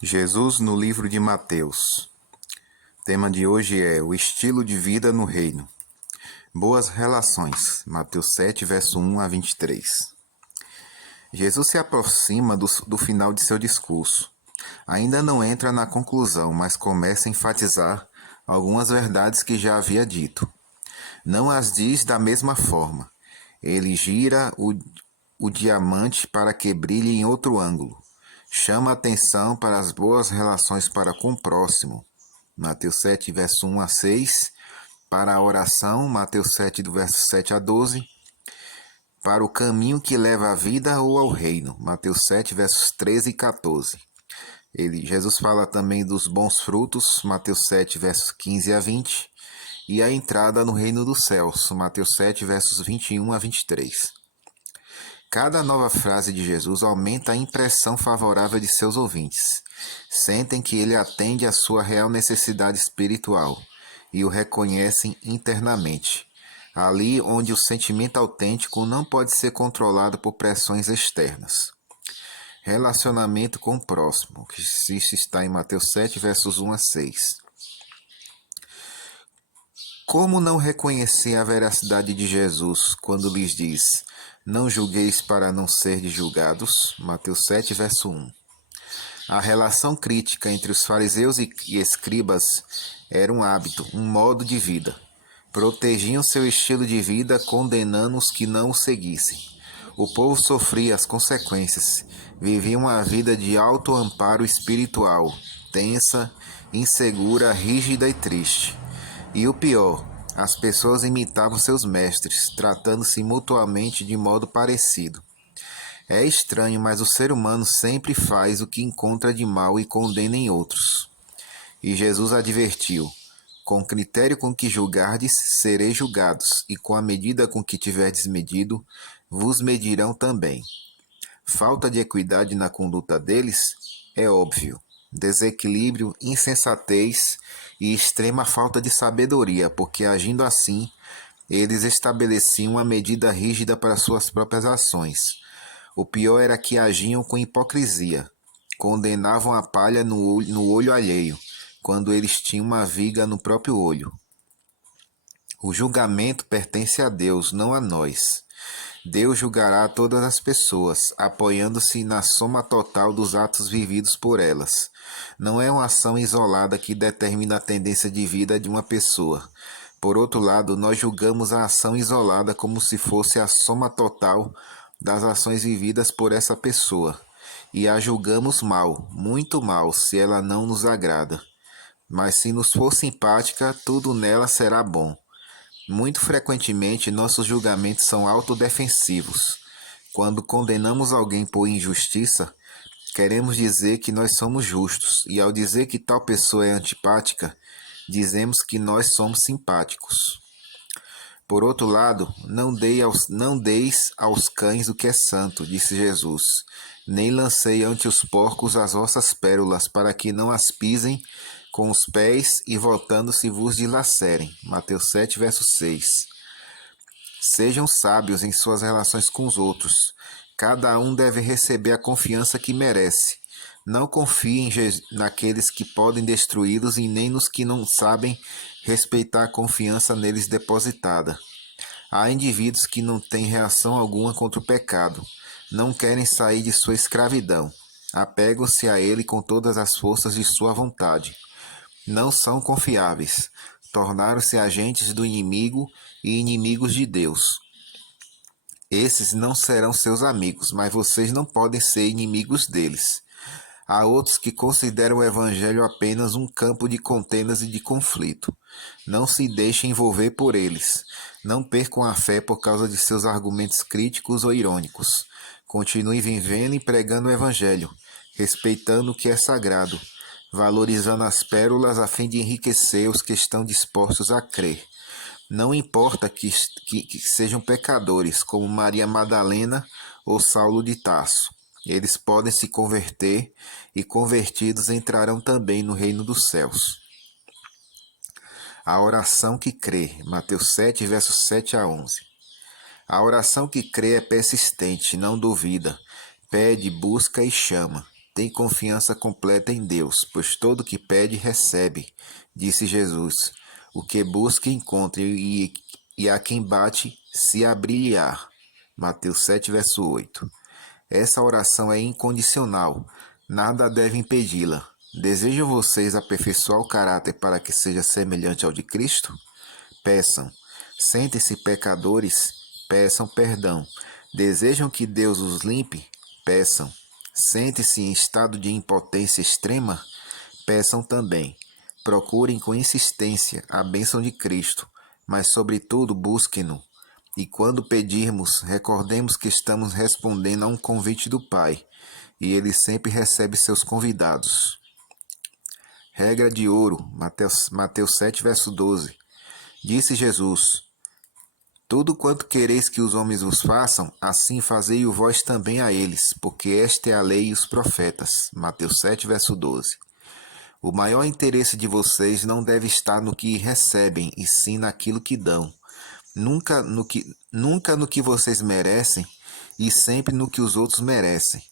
Jesus no livro de Mateus. O tema de hoje é o estilo de vida no reino. Boas relações. Mateus 7, verso 1 a 23. Jesus se aproxima do final de seu discurso. Ainda não entra na conclusão, mas começa a enfatizar algumas verdades que já havia dito. Não as diz da mesma forma. Ele gira o diamante para que brilhe em outro ângulo. Chama atenção para as boas relações para com o próximo. Mateus 7, verso 1 a 6. Para a oração, Mateus 7, do verso 7 a 12. Para o caminho que leva à vida ou ao reino, Mateus 7, versos 13 e 14. Jesus fala também dos bons frutos, Mateus 7, versos 15 a 20. E a entrada no reino dos céus, Mateus 7, versos 21 a 23. Cada nova frase de Jesus aumenta a impressão favorável de seus ouvintes. Sentem que ele atende à sua real necessidade espiritual e o reconhecem internamente. Ali onde o sentimento autêntico não pode ser controlado por pressões externas. Relacionamento com o próximo, que está em Mateus 7, versos 1 a 6. Como não reconhecer a veracidade de Jesus quando lhes diz: não julgueis para não serdes julgados? Mateus 7, verso 1. A relação crítica entre os fariseus e escribas era um hábito, um modo de vida. Protegiam seu estilo de vida, condenando os que não o seguissem. O povo sofria as consequências. Viviam uma vida de auto-amparo espiritual, tensa, insegura, rígida e triste. E o pior, as pessoas imitavam seus mestres, tratando-se mutuamente de modo parecido. É estranho, mas o ser humano sempre faz o que encontra de mal e condena em outros. E Jesus advertiu: com o critério com que julgardes, sereis julgados, e com a medida com que tiverdes medido, vos medirão também. Falta de equidade na conduta deles? É óbvio. Desequilíbrio, insensatez e extrema falta de sabedoria, porque agindo assim, eles estabeleciam uma medida rígida para suas próprias ações. O pior era que agiam com hipocrisia, condenavam a palha no olho alheio, quando eles tinham uma viga no próprio olho. O julgamento pertence a Deus, não a nós. Deus julgará todas as pessoas, apoiando-se na soma total dos atos vividos por elas. Não é uma ação isolada que determina a tendência de vida de uma pessoa. Por outro lado, nós julgamos a ação isolada como se fosse a soma total das ações vividas por essa pessoa. E a julgamos mal, muito mal, se ela não nos agrada. Mas se nos for simpática, tudo nela será bom. Muito frequentemente, nossos julgamentos são autodefensivos. Quando condenamos alguém por injustiça, queremos dizer que nós somos justos, e ao dizer que tal pessoa é antipática, dizemos que nós somos simpáticos. Por outro lado, não deis aos cães o que é santo, disse Jesus, nem lancei ante os porcos as vossas pérolas, para que não as pisem com os pés e voltando-se vos dilacerem. Mateus 7, verso 6. Sejam sábios em suas relações com os outros. Cada um deve receber a confiança que merece. Não confiem naqueles que podem destruí-los e nem nos que não sabem respeitar a confiança neles depositada. Há indivíduos que não têm reação alguma contra o pecado, não querem sair de sua escravidão, apegam-se a ele com todas as forças de sua vontade. Não são confiáveis, tornaram-se agentes do inimigo e inimigos de Deus. Esses não serão seus amigos, mas vocês não podem ser inimigos deles. Há outros que consideram o Evangelho apenas um campo de contendas e de conflito. Não se deixem envolver por eles. Não percam a fé por causa de seus argumentos críticos ou irônicos. Continuem vivendo e pregando o Evangelho, respeitando o que é sagrado, valorizando as pérolas a fim de enriquecer os que estão dispostos a crer. Não importa que sejam pecadores, como Maria Madalena ou Saulo de Tarso. Eles podem se converter e convertidos entrarão também no reino dos céus. A oração que crê, Mateus 7, versos 7 a 11. A oração que crê é persistente, não duvida. Pede, busca e chama. tem confiança completa em Deus, pois todo o que pede, recebe, disse Jesus. O que busca, encontra, e a quem bate, se abrir-lhe-á. Mateus 7, verso 8. Essa oração é incondicional, nada deve impedi-la. Desejam vocês aperfeiçoar o caráter para que seja semelhante ao de Cristo? Peçam. Sentem-se pecadores? Peçam perdão. Desejam que Deus os limpe? Peçam. Sentem-se em estado de impotência extrema? Peçam também. Procurem com insistência a bênção de Cristo, mas sobretudo busquem-no. E quando pedirmos, recordemos que estamos respondendo a um convite do Pai, e Ele sempre recebe seus convidados. Regra de ouro, Mateus 7, verso 12. Disse Jesus: Tudo quanto quereis que os homens vos façam, assim fazei-o vós também a eles, porque esta é a lei e os profetas. Mateus 7, verso 12. O maior interesse de vocês não deve estar no que recebem, e sim naquilo que dão. Nunca no que vocês merecem, e sempre no que os outros merecem.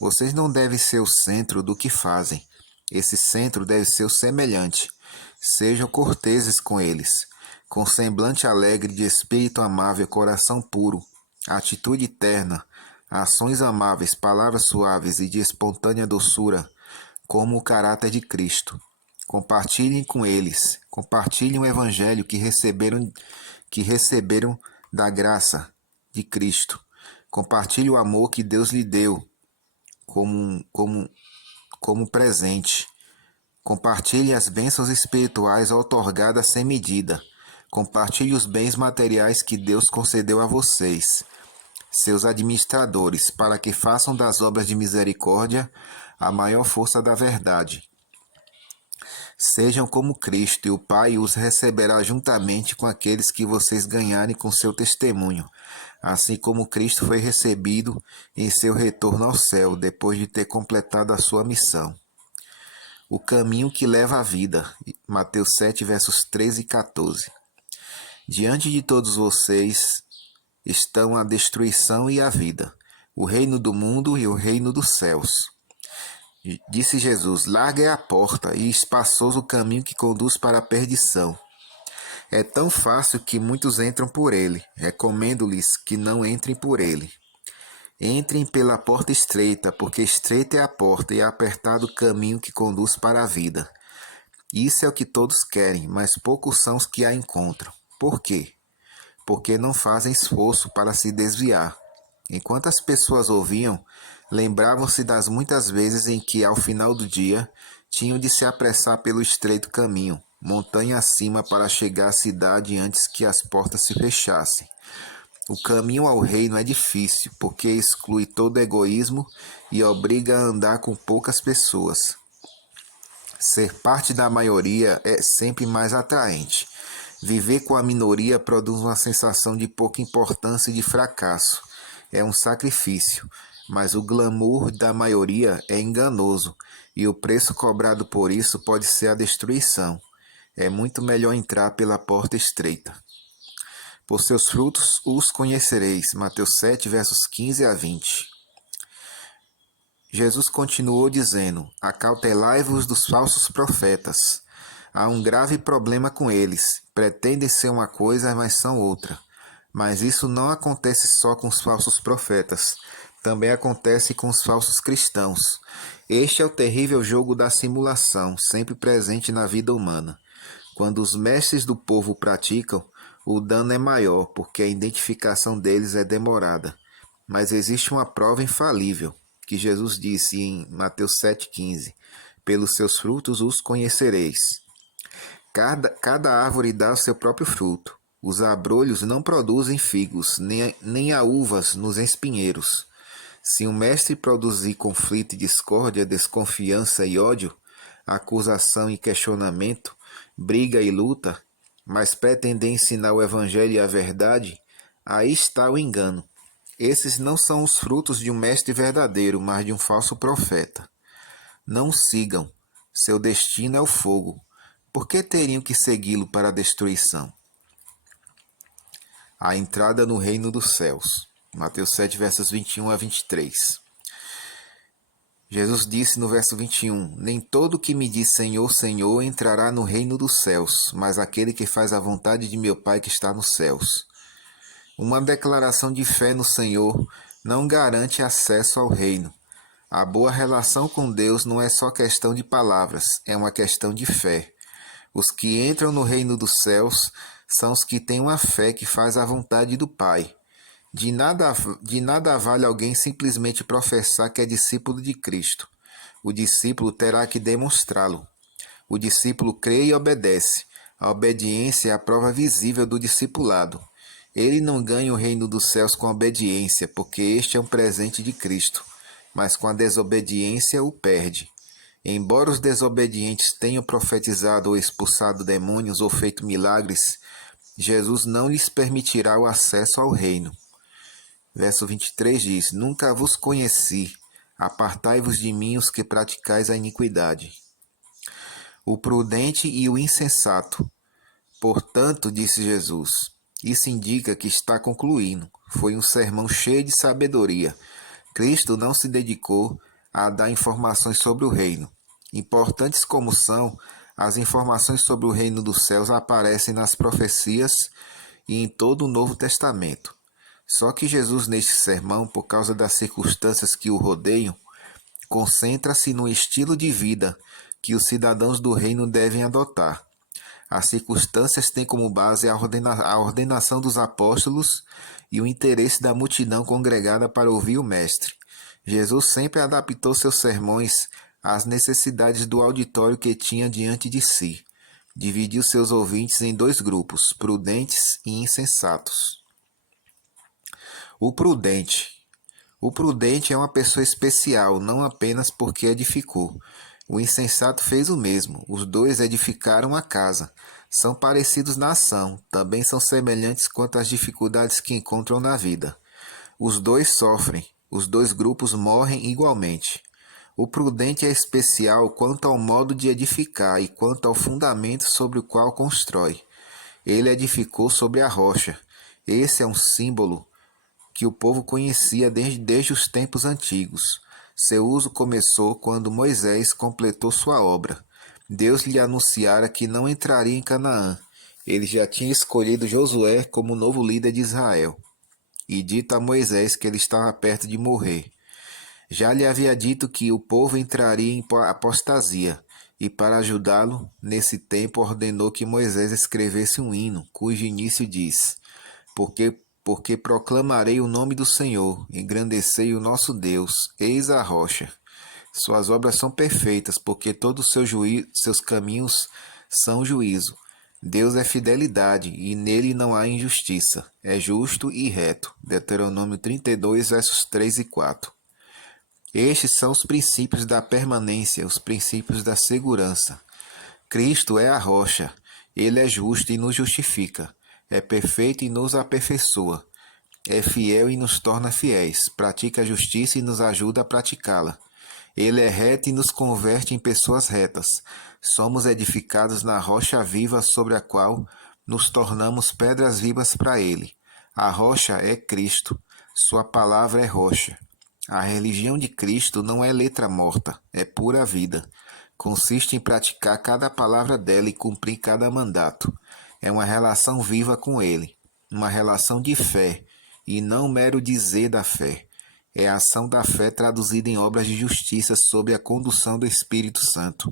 Vocês não devem ser o centro do que fazem. Esse centro deve ser o semelhante. Sejam corteses com eles, com semblante alegre, de espírito amável, coração puro, atitude terna, ações amáveis, palavras suaves e de espontânea doçura, como o caráter de Cristo. Compartilhem com eles, compartilhem o evangelho que receberam da graça de Cristo. Compartilhe o amor que Deus lhe deu como presente. Compartilhe as bênçãos espirituais outorgadas sem medida. Compartilhe os bens materiais que Deus concedeu a vocês, seus administradores, para que façam das obras de misericórdia a maior força da verdade. Sejam como Cristo, e o Pai os receberá juntamente com aqueles que vocês ganharem com seu testemunho, assim como Cristo foi recebido em seu retorno ao céu, depois de ter completado a sua missão. O caminho que leva à vida. Mateus 7, versos 13 e 14. Diante de todos vocês estão a destruição e a vida, o reino do mundo e o reino dos céus. Disse Jesus: larga é a porta e espaçoso o caminho que conduz para a perdição. É tão fácil que muitos entram por ele. Recomendo-lhes que não entrem por ele. Entrem pela porta estreita, porque estreita é a porta e apertado o caminho que conduz para a vida. Isso é o que todos querem, mas poucos são os que a encontram. Por quê? Porque não fazem esforço para se desviar. Enquanto as pessoas ouviam, lembravam-se das muitas vezes em que, ao final do dia, tinham de se apressar pelo estreito caminho, montanha acima, para chegar à cidade antes que as portas se fechassem. O caminho ao reino é difícil, porque exclui todo egoísmo e obriga a andar com poucas pessoas. Ser parte da maioria é sempre mais atraente. Viver com a minoria produz uma sensação de pouca importância e de fracasso. É um sacrifício, mas o glamour da maioria é enganoso, e o preço cobrado por isso pode ser a destruição. É muito melhor entrar pela porta estreita. Por seus frutos os conhecereis. Mateus 7, versos 15 a 20. Jesus continuou dizendo: acautelai-vos dos falsos profetas. Há um grave problema com eles. Pretendem ser uma coisa, mas são outra. Mas isso não acontece só com os falsos profetas. Também acontece com os falsos cristãos. Este é o terrível jogo da simulação, sempre presente na vida humana. Quando os mestres do povo praticam, o dano é maior, porque a identificação deles é demorada. Mas existe uma prova infalível, que Jesus disse em Mateus 7,15: pelos seus frutos os conhecereis. Cada árvore dá o seu próprio fruto. Os abrolhos não produzem figos, nem há uvas nos espinheiros. Se um mestre produzir conflito e discórdia, desconfiança e ódio, acusação e questionamento, briga e luta, mas pretender ensinar o evangelho e a verdade, aí está o engano. Esses não são os frutos de um mestre verdadeiro, mas de um falso profeta. Não sigam. Seu destino é o fogo. Por que teriam que segui-lo para a destruição? A entrada no reino dos céus. Mateus 7, versos 21 a 23. Jesus disse no verso 21, nem todo que me diz Senhor, Senhor entrará no reino dos céus, mas aquele que faz a vontade de meu Pai que está nos céus. Uma declaração de fé no Senhor não garante acesso ao reino. A boa relação com Deus não é só questão de palavras, é uma questão de fé. Os que entram no reino dos céus são os que têm uma fé que faz a vontade do Pai. De nada vale alguém simplesmente professar que é discípulo de Cristo. O discípulo terá que demonstrá-lo. O discípulo crê e obedece. A obediência é a prova visível do discipulado. Ele não ganha o reino dos céus com a obediência, porque este é um presente de Cristo, mas com a desobediência o perde. Embora os desobedientes tenham profetizado ou expulsado demônios ou feito milagres, Jesus não lhes permitirá o acesso ao reino. Verso 23 diz, nunca vos conheci, apartai-vos de mim os que praticais a iniquidade. O prudente e o insensato. Portanto, disse Jesus, isso indica que está concluindo. Foi um sermão cheio de sabedoria. Cristo não se dedicou a dar informações sobre o reino. Importantes como são, as informações sobre o reino dos céus aparecem nas profecias e em todo o Novo Testamento. Só que Jesus, neste sermão, por causa das circunstâncias que o rodeiam, concentra-se no estilo de vida que os cidadãos do reino devem adotar. As circunstâncias têm como base a ordenação dos apóstolos e o interesse da multidão congregada para ouvir o Mestre. Jesus sempre adaptou seus sermões às necessidades do auditório que tinha diante de si. Dividiu seus ouvintes em dois grupos, prudentes e insensatos. O prudente. O prudente é uma pessoa especial, não apenas porque edificou. O insensato fez o mesmo. Os dois edificaram a casa. São parecidos na ação, também são semelhantes quanto às dificuldades que encontram na vida. Os dois sofrem, os dois grupos morrem igualmente. O prudente é especial quanto ao modo de edificar e quanto ao fundamento sobre o qual constrói. Ele edificou sobre a rocha. Esse é um símbolo que o povo conhecia desde os tempos antigos. Seu uso começou quando Moisés completou sua obra. Deus lhe anunciara que não entraria em Canaã. Ele já tinha escolhido Josué como novo líder de Israel, e dito a Moisés que ele estava perto de morrer. Já lhe havia dito que o povo entraria em apostasia, e para ajudá-lo, nesse tempo ordenou que Moisés escrevesse um hino, cujo início diz, porque proclamarei o nome do Senhor, engrandecei o nosso Deus, eis a rocha. Suas obras são perfeitas, porque todos seus caminhos são juízo. Deus é fidelidade, e nele não há injustiça. É justo e reto. Deuteronômio 32, versos 3 e 4. Estes são os princípios da permanência, os princípios da segurança. Cristo é a rocha. Ele é justo e nos justifica. É perfeito e nos aperfeiçoa. É fiel e nos torna fiéis. Pratica a justiça e nos ajuda a praticá-la. Ele é reto e nos converte em pessoas retas. Somos edificados na rocha viva sobre a qual nos tornamos pedras vivas para Ele. A rocha é Cristo. Sua palavra é rocha. A religião de Cristo não é letra morta, é pura vida. Consiste em praticar cada palavra dela e cumprir cada mandato. É uma relação viva com Ele, uma relação de fé, e não mero dizer da fé. É a ação da fé traduzida em obras de justiça sob a condução do Espírito Santo.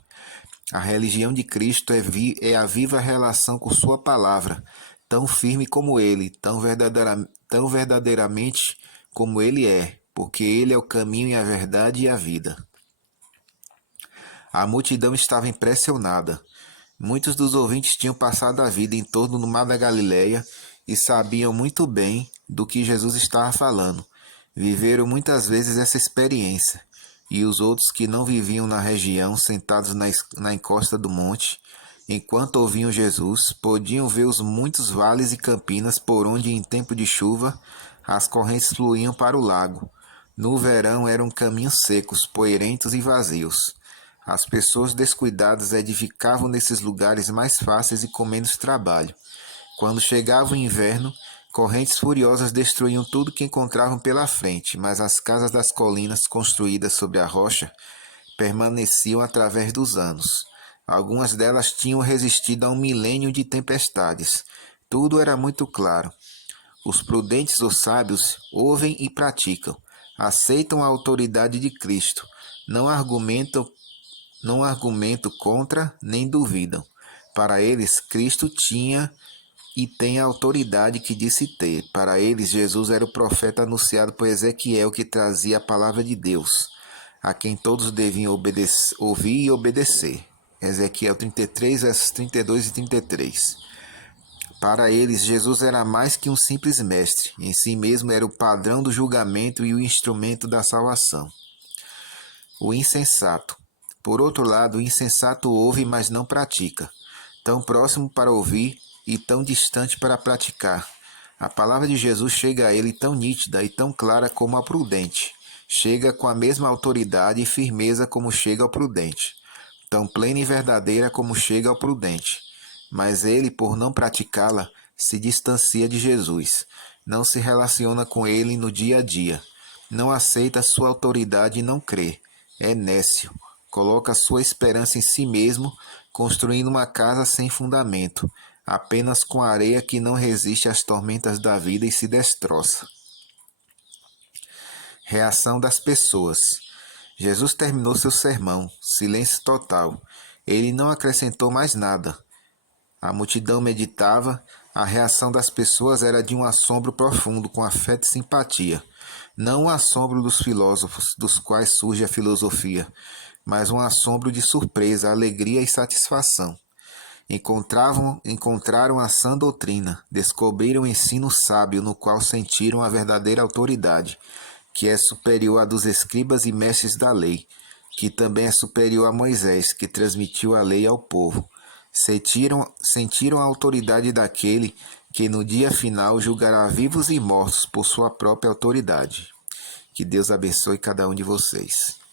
A religião de Cristo é a viva relação com Sua palavra, tão firme como Ele, tão verdadeiramente como Ele é, porque Ele é o caminho e a verdade e a vida. A multidão estava impressionada. Muitos dos ouvintes tinham passado a vida em torno do mar da Galileia e sabiam muito bem do que Jesus estava falando. Viveram muitas vezes essa experiência, e os outros que não viviam na região, sentados na encosta do monte, enquanto ouviam Jesus, podiam ver os muitos vales e campinas por onde, em tempo de chuva, as correntes fluíam para o lago. No verão eram caminhos secos, poeirentos e vazios. As pessoas descuidadas edificavam nesses lugares mais fáceis e com menos trabalho. Quando chegava o inverno, Correntes furiosas destruíam tudo que encontravam pela frente, mas as casas das colinas construídas sobre a rocha permaneciam através dos anos. Algumas delas tinham resistido a um milênio de tempestades. Tudo era muito claro. Os prudentes ou sábios ouvem e praticam, aceitam a autoridade de Cristo, não argumentam contra nem duvidam. Para eles, Cristo tinha e tem a autoridade que disse ter. Para eles, Jesus era o profeta anunciado por Ezequiel que trazia a palavra de Deus, a quem todos deviam ouvir e obedecer. Ezequiel 33, versos 32 e 33. Para eles, Jesus era mais que um simples mestre. Em si mesmo era o padrão do julgamento e o instrumento da salvação. O insensato. Por outro lado, o insensato ouve, mas não pratica. Tão próximo para ouvir e tão distante para praticar. A palavra de Jesus chega a ele tão nítida e tão clara como a prudente. Chega com a mesma autoridade e firmeza como chega ao prudente. Tão plena e verdadeira como chega ao prudente. Mas ele, por não praticá-la, se distancia de Jesus. Não se relaciona com ele no dia a dia. Não aceita sua autoridade e não crê. É nécio. Coloca sua esperança em si mesmo, construindo uma casa sem fundamento, apenas com areia que não resiste às tormentas da vida e se destroça. Reação das pessoas. Jesus terminou seu sermão, silêncio total. Ele não acrescentou mais nada. A multidão meditava, a reação das pessoas era de um assombro profundo, com afeto e simpatia. Não o assombro dos filósofos, dos quais surge a filosofia, mas um assombro de surpresa, alegria e satisfação. Encontraram a sã doutrina, descobriram o ensino sábio no qual sentiram a verdadeira autoridade, que é superior à dos escribas e mestres da lei, que também é superior a Moisés, que transmitiu a lei ao povo. Sentiram a autoridade daquele que no dia final julgará vivos e mortos por sua própria autoridade. Que Deus abençoe cada um de vocês.